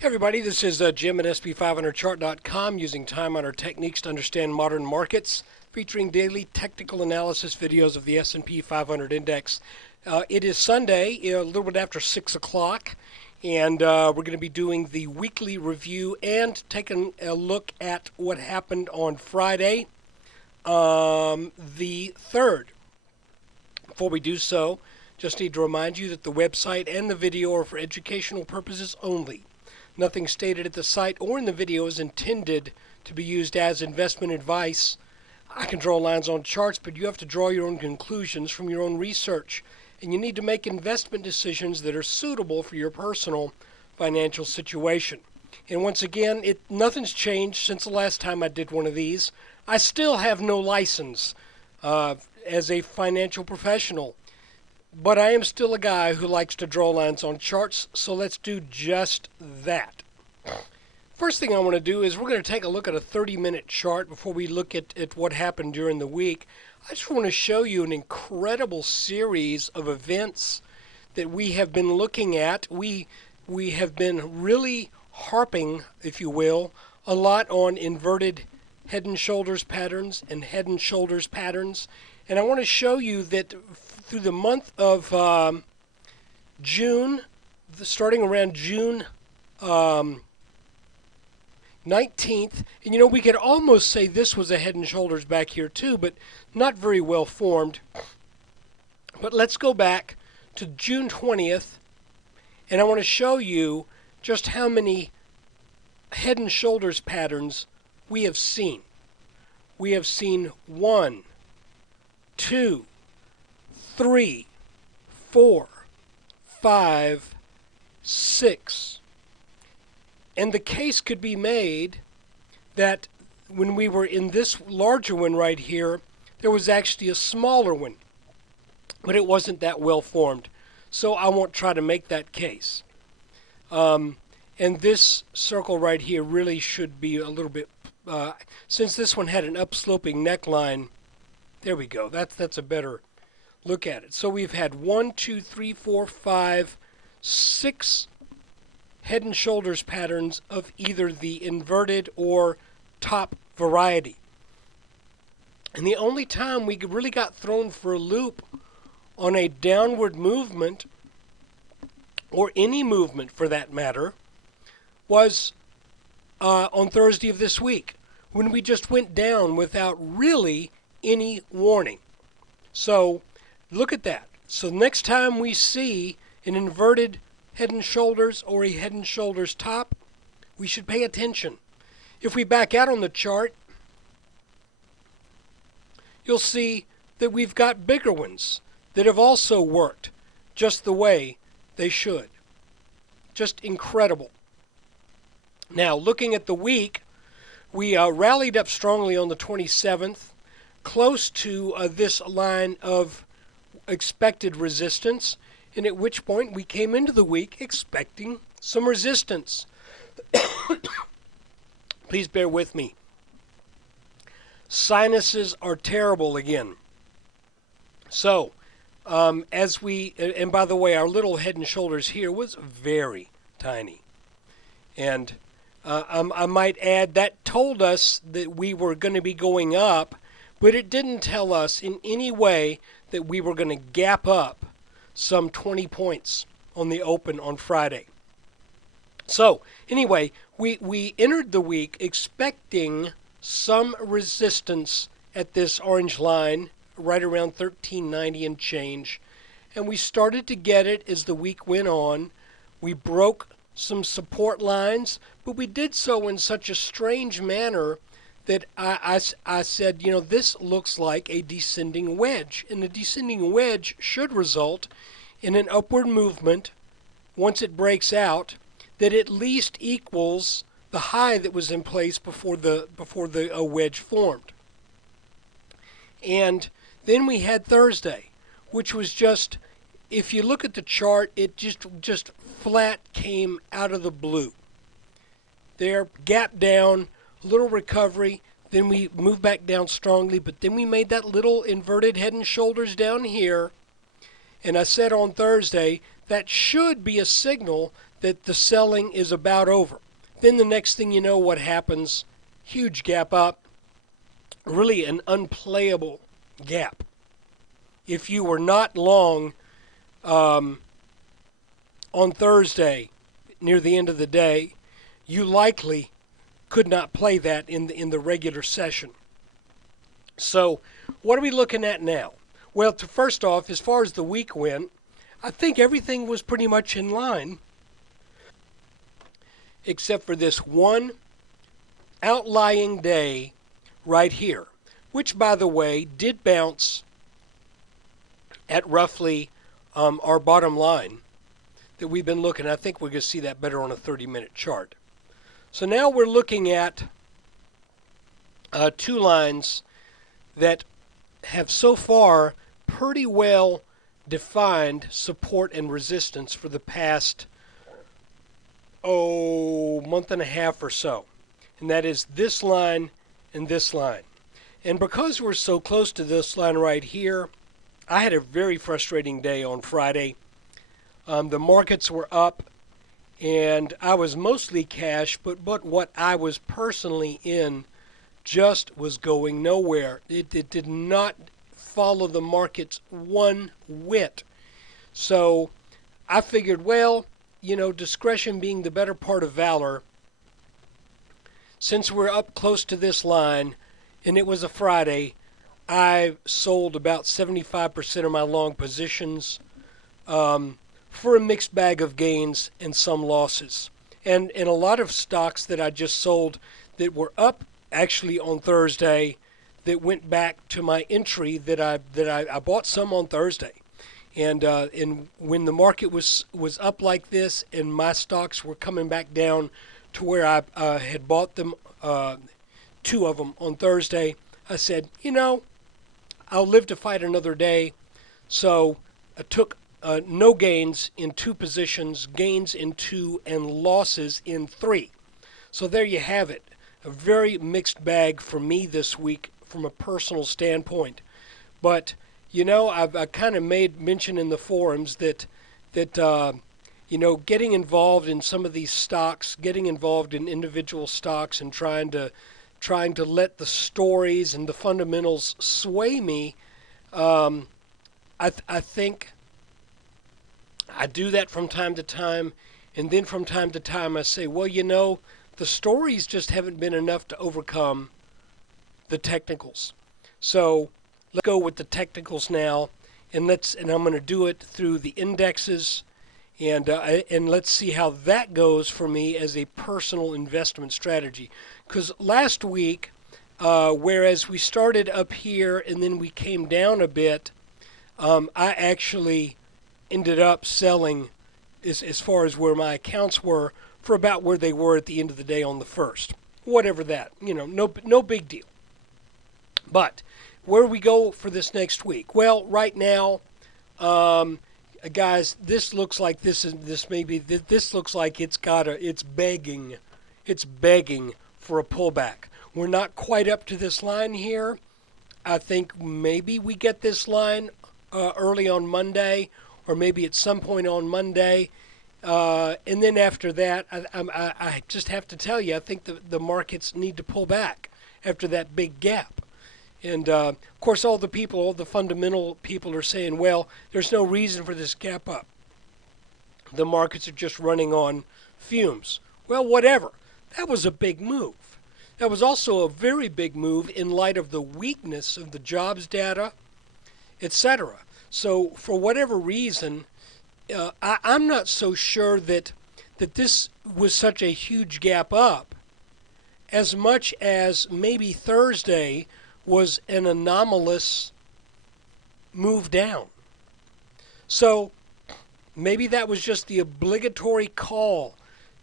Hey everybody, this is Jim at SP500chart.com using time-honored techniques to understand modern markets, featuring daily technical analysis videos of the S&P 500 index. It is Sunday, a little bit after 6 o'clock, and we're going to be doing the weekly review and taking a look at what happened on Friday, the 3rd. Before we do so, just need to remind you that the website and the video are for educational purposes only. Nothing stated at the site or in the video is intended to be used as investment advice. I can draw lines on charts, but you have to draw your own conclusions from your own research. And you need to make investment decisions that are suitable for your personal financial situation. And once again, nothing's changed since the last time I did one of these. I still have no license as a financial professional. But I am still a guy who likes to draw lines on charts, so let's do just that. First thing I want to do is we're going to take a look at a 30-minute chart before we look at what happened during the week. I just want to show you an incredible series of events that we have been looking at. We have been really harping, if you will, a lot on inverted head and shoulders patterns and head and shoulders patterns. And I want to show you that through the month of June, starting around June 19th, and you know, we could almost say this was a head and shoulders back here too, but not very well formed. But let's go back to June 20th, and I want to show you just how many head and shoulders patterns we have seen. We have seen 1, 2, 3, 4, 5, 6. And the case could be made that when we were in this larger one right here, there was actually a smaller one, but it wasn't that well formed. So I won't try to make that case. And this circle right here really should be a little bit, since this one had an upsloping neckline, there we go. That's a better look at it. So we've had 1, 2, 3, 4, 5, 6 head and shoulders patterns of either the inverted or top variety. And the only time we really got thrown for a loop on a downward movement, or any movement for that matter, was on Thursday of this week, when we just went down without really any warning. So look at that. So next time we see an inverted head and shoulders or a head and shoulders top, we should pay attention. If we back out on the chart, you'll see that we've got bigger ones that have also worked just the way they should. Just incredible. Now, looking at the week, we rallied up strongly on the 27th, close to this line of expected resistance, and at which point we came into the week expecting some resistance. Please bear with me. Sinuses are terrible again. So, and by the way, our little head and shoulders here was very tiny. And I might add, that told us that we were going to be going up, but it didn't tell us in any way that we were going to gap up some 20 points on the open on Friday. So anyway, we entered the week expecting some resistance at this orange line right around 1390 and change, and we started to get it as the week went on. We broke some support lines, but we did so in such a strange manner that I said, you know, this looks like a descending wedge. And the descending wedge should result in an upward movement once it breaks out that at least equals the high that was in place before the wedge formed. And then we had Thursday, which was just, if you look at the chart, it just flat came out of the blue. There, gap down, little recovery, then we moved back down strongly, but then we made that little inverted head and shoulders down here. And I said on Thursday, that should be a signal that the selling is about over. Then the next thing you know, what happens? Huge gap up, really an unplayable gap. If you were not long on Thursday near the end of the day, you likely could not play that in the regular session. So what are we looking at now? Well, first off, as far as the week went, I think everything was pretty much in line, except for this one outlying day right here, which, by the way, did bounce at roughly our bottom line that we've been looking at. I think we're going to see that better on a 30-minute chart. So now we're looking at two lines that have so far pretty well defined support and resistance for the past month and a half or so. And that is this line and this line. And because we're so close to this line right here, I had a very frustrating day on Friday. The markets were up, and I was mostly cash, but what I was personally in just was going nowhere. It did not follow the markets one whit. So I figured, well, discretion being the better part of valor, since we're up close to this line, and it was a Friday, I sold about 75% of my long positions for a mixed bag of gains and some losses. And a lot of stocks that I just sold that were up actually on Thursday, that went back to my entry that I bought some on Thursday. And when the market was up like this and my stocks were coming back down to where I had bought them, two of them on Thursday, I said, I'll live to fight another day. So I took no gains in two positions, gains in two, and losses in three. So there you have it. A very mixed bag for me this week from a personal standpoint. But, I kind of made mention in the forums that getting involved in some of these stocks, getting involved in individual stocks and trying to let the stories and the fundamentals sway me, I think I do that from time to time, and then from time to time I say, well, the stories just haven't been enough to overcome the technicals. So let's go with the technicals now, and I'm going to do it through the indexes, and let's see how that goes for me as a personal investment strategy. Because last week, whereas we started up here and then we came down a bit, I actually ended up selling as far as where my accounts were for about where they were at the end of the day on the first. Whatever that, no big deal. But where we go for this next week? Well, right now, guys, this looks like this looks like it's begging for a pullback. We're not quite up to this line here. I think maybe we get this line early on Monday, or maybe at some point on Monday. And then after that, I just have to tell you, I think the markets need to pull back after that big gap. And, of course, all the fundamental people are saying, well, there's no reason for this gap up. The markets are just running on fumes. Well, whatever. That was a big move. That was also a very big move in light of the weakness of the jobs data, etc. So for whatever reason, I'm not so sure that this was such a huge gap up, as much as maybe Thursday was an anomalous move down. So maybe that was just the obligatory call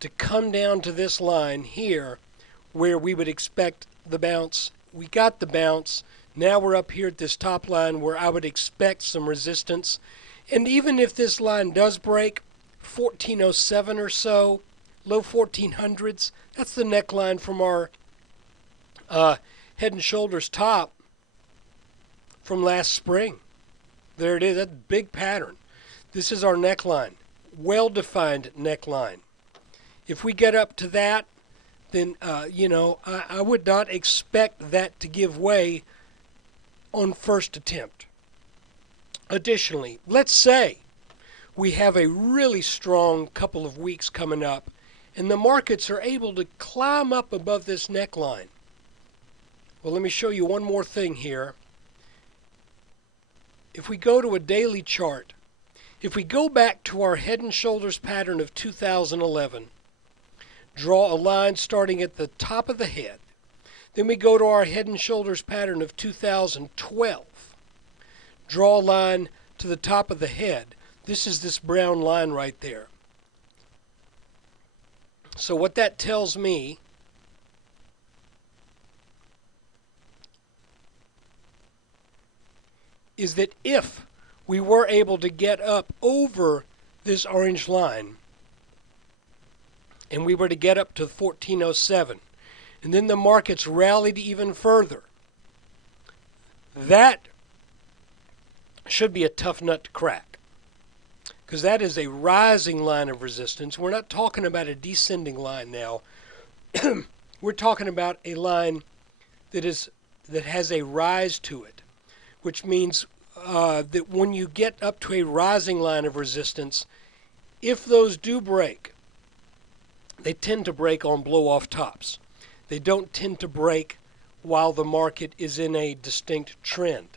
to come down to this line here where we would expect the bounce. We got the bounce. Now we're up here at this top line where I would expect some resistance. And even if this line does break 1407 or so, low 1400s, that's the neckline from our Head and Shoulders top from last spring. There it is, that big pattern. This is our neckline. well-defined neckline. If we get up to that, then I would not expect that to give way on first attempt. Additionally, let's say we have a really strong couple of weeks coming up and the markets are able to climb up above this neckline. Well, let me show you one more thing here. If we go to a daily chart, if we go back to our head and shoulders pattern of 2011, draw a line starting at the top of the head, then we go to our head and shoulders pattern of 2012, draw a line to the top of the head. This is this brown line right there. So what that tells me is that if we were able to get up over this orange line and we were to get up to 1407 and then the markets rallied even further, that should be a tough nut to crack, because that is a rising line of resistance. We're not talking about a descending line now. We're talking about a line that has a rise to it, which means that when you get up to a rising line of resistance, if those do break, they tend to break on blow-off tops. They don't tend to break while the market is in a distinct trend.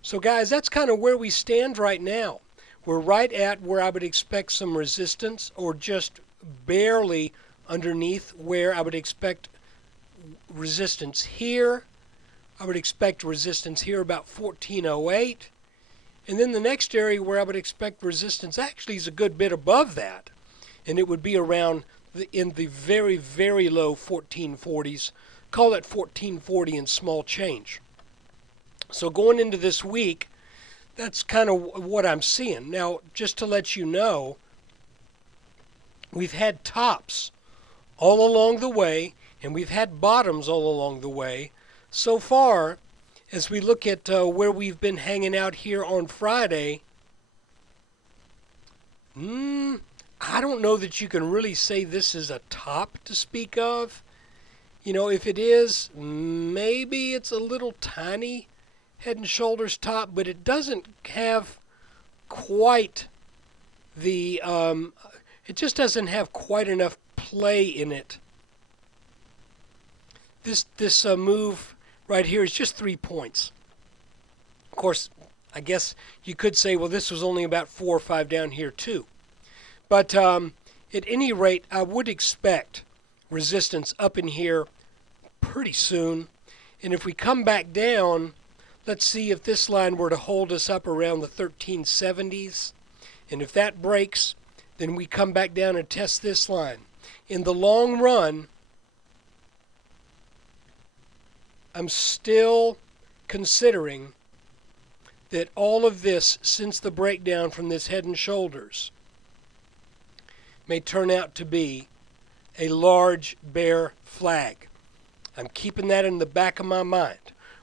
So guys, that's kind of where we stand right now. We're right at where I would expect some resistance, or just barely underneath where I would expect resistance here. I would expect resistance here about 1408. And then the next area where I would expect resistance actually is a good bit above that. And it would be around in the very, very low 1440s. Call it 1440 and small change. So going into this week, that's kind of what I'm seeing. Now, just to let you know, we've had tops all along the way, and we've had bottoms all along the way. So far, as we look at where we've been hanging out here on Friday, I don't know that you can really say this is a top to speak of. You know, if it is, maybe it's a little tiny head and shoulders top, but it doesn't have quite the, it just doesn't have quite enough play in it. This move right here is just 3 points. Of course, I guess you could say, well, this was only about 4 or 5 down here too. But at any rate, I would expect resistance up in here pretty soon. And if we come back down, let's see if this line were to hold us up around the 1370s. And if that breaks, then we come back down and test this line. In the long run, I'm still considering that all of this, since the breakdown from this head and shoulders, may turn out to be a large bear flag. I'm keeping that in the back of my mind.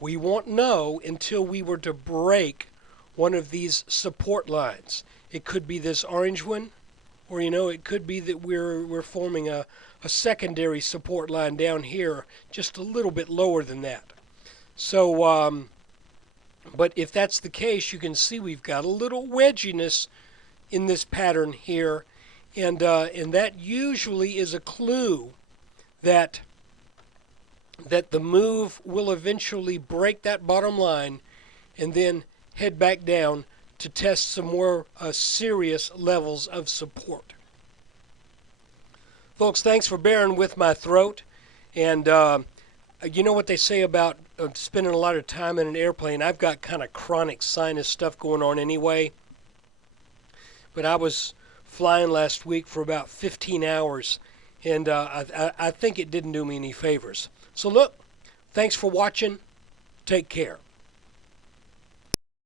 We won't know until we were to break one of these support lines. It could be this orange one, or it could be that we're forming a secondary support line down here, just a little bit lower than that. So, but if that's the case, you can see we've got a little wedginess in this pattern here, and that usually is a clue that the move will eventually break that bottom line and then head back down to test some more serious levels of support. Folks, thanks for bearing with my throat. And you know what they say about spending a lot of time in an airplane? I've got kind of chronic sinus stuff going on anyway. But I was flying last week for about 15 hours, and I think it didn't do me any favors. So look, thanks for watching. Take care.